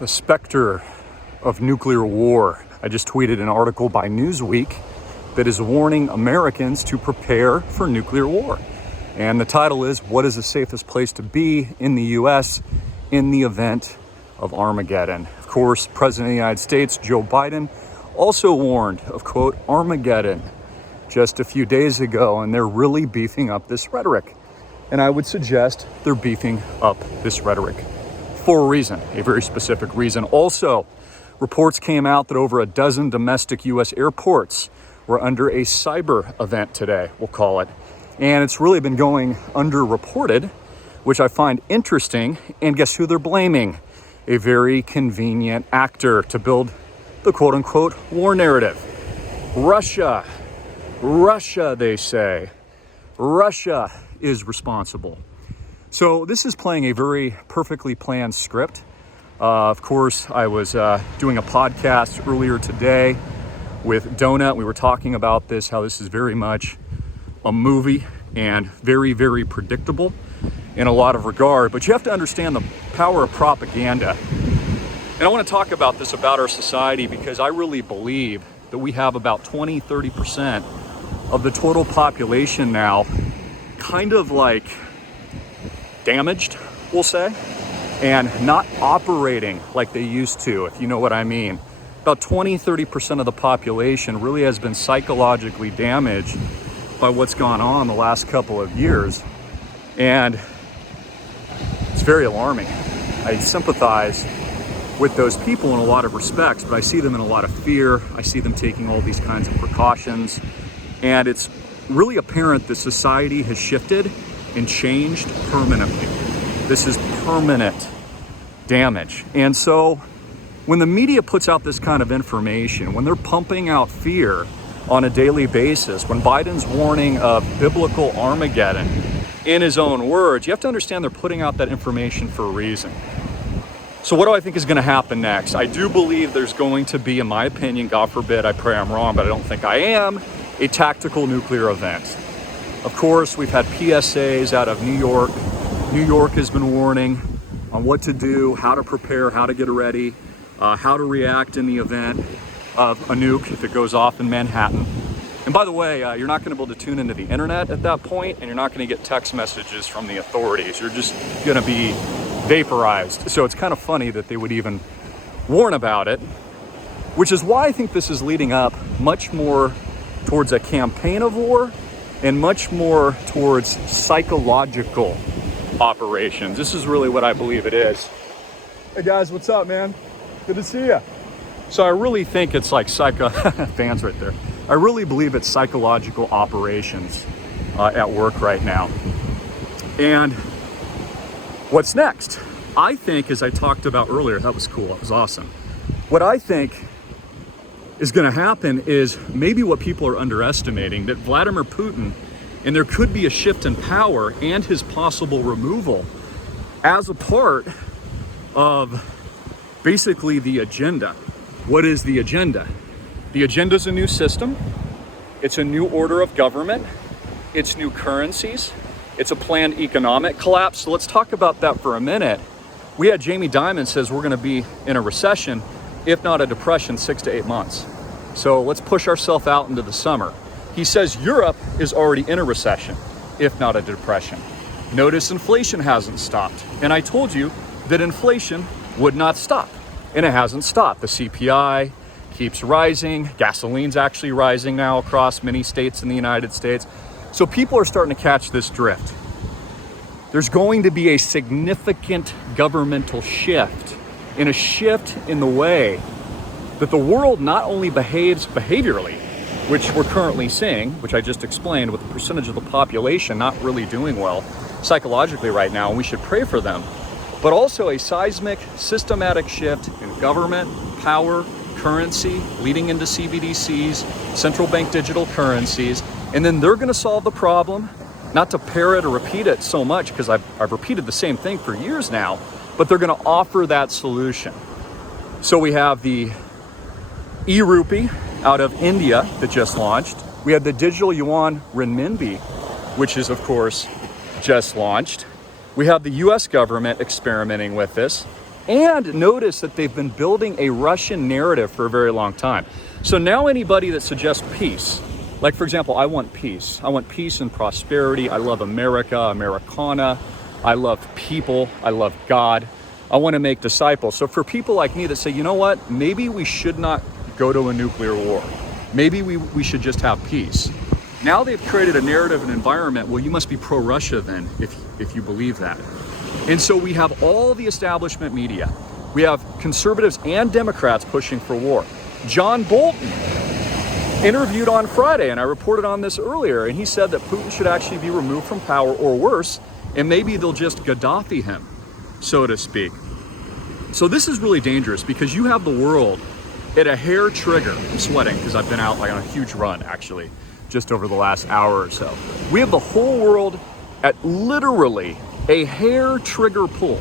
The specter of nuclear war. I just tweeted an article by Newsweek that is warning Americans to prepare for nuclear war. And the title is, "What is the safest place to be in the US in the event of Armageddon?" Of course, President of the United States, Joe Biden, also warned of, quote, Armageddon just a few days ago, and they're really beefing up this rhetoric. And I would suggest they're beefing up this rhetoric for a reason, a very specific reason. Also, reports came out that over a dozen domestic US airports were under a cyber event today, we'll call it. And it's really been going underreported, which I find interesting. And guess who they're blaming? A very convenient actor to build the quote unquote war narrative. Russia, they say. Russia is responsible. So this is playing a very perfectly planned script. Of course, I was doing a podcast earlier today with Donut. We were talking about this, how this is very much a movie and very, very predictable in a lot of regard. But you have to understand the power of propaganda. And I want to talk about this about our society because I really believe that we have about 20-30% of the total population now kind of like damaged, we'll say, and not operating like they used to, if you know what I mean. About 20-30% of the population really has been psychologically damaged by what's gone on the last couple of years. And it's very alarming. I sympathize with those people in a lot of respects, but I see them in a lot of fear. I see them taking all these kinds of precautions. And it's really apparent that society has shifted and changed permanently. This is permanent damage. And so when the media puts out this kind of information, when they're pumping out fear on a daily basis, when Biden's warning of biblical Armageddon in his own words, you have to understand they're putting out that information for a reason. So what do I think is going to happen next? I do believe there's going to be, in my opinion, God forbid, I pray I'm wrong, but I don't think I am, a tactical nuclear event. Of course, we've had PSAs out of New York. New York has been warning on what to do, how to prepare, how to get ready, how to react in the event of a nuke if it goes off in Manhattan. And by the way, you're not going to be able to tune into the internet at that point, and you're not going to get text messages from the authorities. You're just going to be vaporized. So it's kind of funny that they would even warn about it, which is why I think this is leading up much more towards a campaign of war and much more towards psychological operations. This is really what I believe it is. Hey guys, what's up, man? Good to see you. So I really think it's like fans right there. I really believe it's psychological operations at work right now. And what's next? I think, as I talked about earlier, that was cool, that was awesome. What I think is going to happen is maybe what people are underestimating, that Vladimir Putin, and there could be a shift in power and his possible removal as a part of basically the agenda. What is the agenda? The agenda is a new system. It's a new order of government. It's new currencies. It's a planned economic collapse. So let's talk about that for a minute. We had Jamie Dimon says we're going to be in a recession, if not a depression, 6 to 8 months. So let's push ourselves out into the summer. He says Europe is already in a recession, if not a depression. Notice inflation hasn't stopped. And I told you that inflation would not stop. And it hasn't stopped. The CPI keeps rising. Gasoline's actually rising now across many states in the United States. So people are starting to catch this drift. There's going to be a significant governmental shift, and a shift in the way that the world not only behaves behaviorally, which we're currently seeing, which I just explained, with the percentage of the population not really doing well psychologically right now, and we should pray for them, but also a seismic, systematic shift in government, power, currency, leading into CBDCs, central bank digital currencies, and then they're going to solve the problem. Not to parrot or repeat it so much, because I've repeated the same thing for years now, but they're going to offer that solution. So we have the e-rupee out of India that just launched. We have the digital yuan renminbi, which is, of course, just launched. We have the US government experimenting with this. And notice that they've been building a Russian narrative for a very long time. So now anybody that suggests peace, like for example, I want peace. I want peace and prosperity. I love America, Americana. I love people. I love God. I want to make disciples. So for people like me that say, you know what, maybe we should not go to a nuclear war. Maybe we should just have peace. Now they've created a narrative and environment, well, you must be pro-Russia then, if you believe that. And so we have all the establishment media. We have conservatives and Democrats pushing for war. John Bolton interviewed on Friday, and I reported on this earlier, and he said that Putin should actually be removed from power, or worse, and maybe they'll just Gaddafi him, so to speak. So this is really dangerous because you have the world at a hair trigger. I'm sweating because I've been out like on a huge run, actually, just over the last hour or so. We have the whole world at literally a hair trigger pull.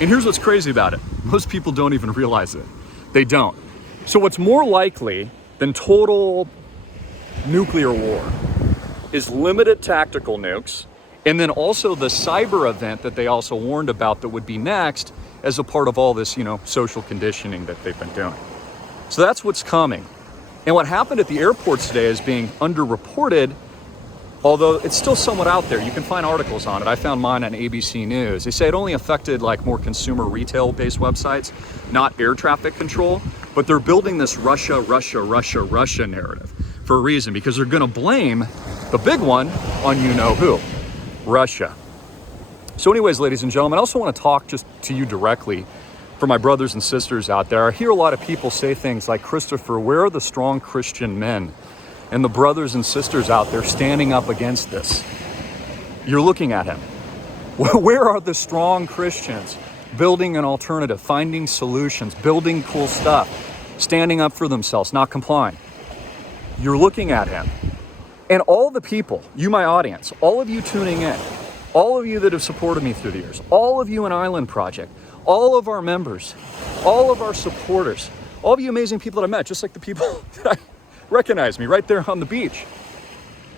And here's what's crazy about it. Most people don't even realize it. They don't. So what's more likely than total nuclear war is limited tactical nukes, and then also the cyber event that they also warned about that would be next as a part of all this, social conditioning that they've been doing. So that's what's coming. And what happened at the airports today is being underreported, although it's still somewhat out there. You can find articles on it. I found mine on ABC News. They say it only affected like more consumer retail-based websites, not air traffic control, but they're building this Russia narrative for a reason, because they're gonna blame the big one on you-know-who, Russia. So anyways, ladies and gentlemen, I also wanna talk just to you directly for my brothers and sisters out there. I hear a lot of people say things like, Christopher, where are the strong Christian men and the brothers and sisters out there standing up against this? You're looking at him. Where are the strong Christians building an alternative, finding solutions, building cool stuff, standing up for themselves, not complying? You're looking at him. And all the people, you, my audience, all of you tuning in, all of you that have supported me through the years, all of you in Island Project, all of our members, all of our supporters, all of you amazing people that I met, just like the people that I recognize me right there on the beach.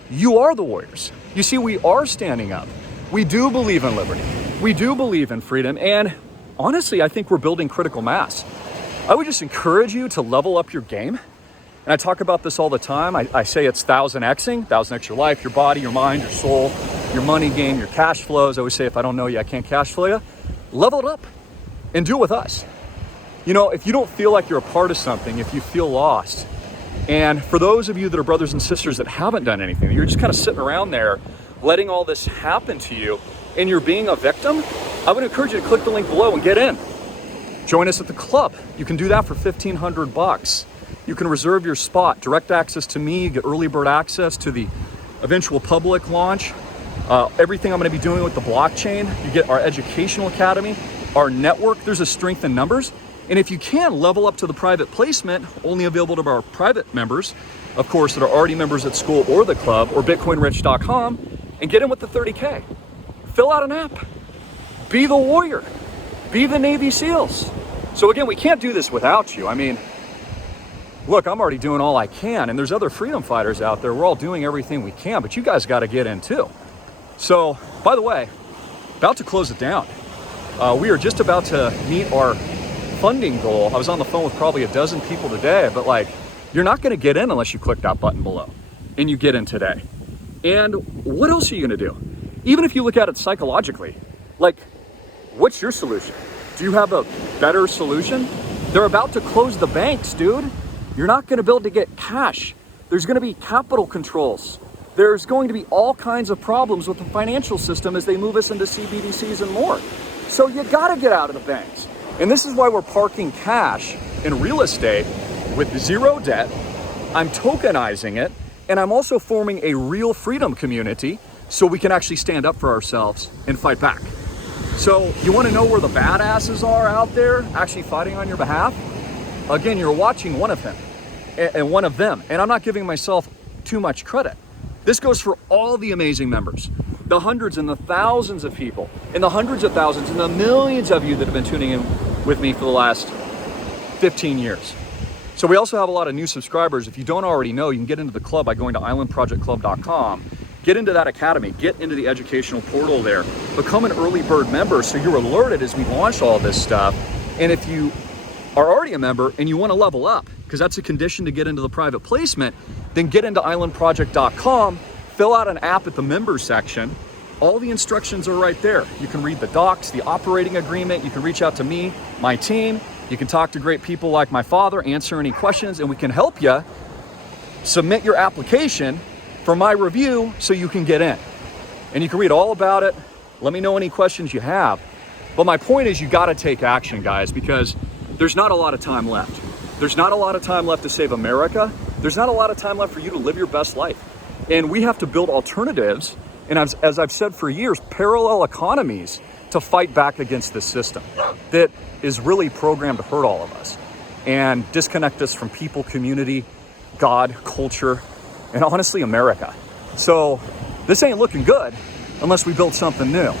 You are the warriors. You see, we are standing up. We do believe in liberty. We do believe in freedom. And honestly, I think we're building critical mass. I would just encourage you to level up your game. And I talk about this all the time. I say it's 1000Xing your life, your body, your mind, your soul, your money game, your cash flows. I always say, if I don't know you, I can't cash flow you. Level it up and do it with us. If you don't feel like you're a part of something, if you feel lost, and for those of you that are brothers and sisters that haven't done anything, you're just kind of sitting around there letting all this happen to you and you're being a victim, I would encourage you to click the link below and get in. Join us at the club. You can do that for $1,500. You can reserve your spot, direct access to me, get early bird access to the eventual public launch, everything I'm going to be doing with the blockchain. You get our educational academy, our network. There's a strength in numbers. And if you can, level up to the private placement, only available to our private members, of course, that are already members at school or the club or bitcoinrich.com, and get in with the 30K. Fill out an app. Be the warrior. Be the Navy SEALs. So again, we can't do this without you. I mean, look, I'm already doing all I can, and there's other freedom fighters out there. We're all doing everything we can, but you guys got to get in too. So, by the way, about to close it down. We are just about to meet our funding goal. I was on the phone with probably a dozen people today, but you're not going to get in unless you click that button below and you get in today. And what else are you going to do? Even if you look at it psychologically, what's your solution? Do you have a better solution? They're about to close the banks, dude. You're not going to be able to get cash. There's going to be capital controls. There's going to be all kinds of problems with the financial system as they move us into CBDCs and more. So you got to get out of the banks. And this is why we're parking cash in real estate with zero debt. I'm tokenizing it, and I'm also forming a real freedom community so we can actually stand up for ourselves and fight back. So you want to know where the badasses are out there actually fighting on your behalf? Again, you're watching one of them, and I'm not giving myself too much credit. This goes for all the amazing members, the hundreds and the thousands of people, and the hundreds of thousands and the millions of you that have been tuning in with me for the last 15 years. So we also have a lot of new subscribers. If you don't already know, you can get into the club by going to islandprojectclub.com. Get into that academy, get into the educational portal there, become an early bird member so you're alerted as we launch all this stuff. And if you are already a member and you want to level up, because that's a condition to get into the private placement, then get into islandproject.com, fill out an app at the members section. All the instructions are right there. You can read the docs, the operating agreement. You can reach out to me, my team. You can talk to great people like my father, answer any questions, and we can help you submit your application for my review so you can get in. And you can read all about it. Let me know any questions you have. But my point is, you got to take action, guys, because there's not a lot of time left. There's not a lot of time left to save America. There's not a lot of time left for you to live your best life. And we have to build alternatives, and as I've said for years, parallel economies to fight back against this system that is really programmed to hurt all of us and disconnect us from people, community, God, culture, and honestly, America. So this ain't looking good unless we build something new.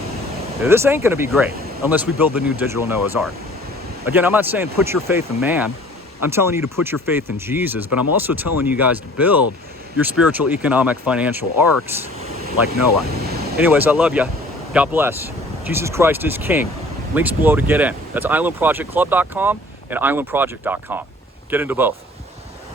This ain't gonna be great unless we build the new digital Noah's Ark. Again, I'm not saying put your faith in man. I'm telling you to put your faith in Jesus, but I'm also telling you guys to build your spiritual, economic, financial arcs like Noah. Anyways, I love you. God bless. Jesus Christ is King. Links below to get in. That's islandprojectclub.com and islandproject.com. Get into both.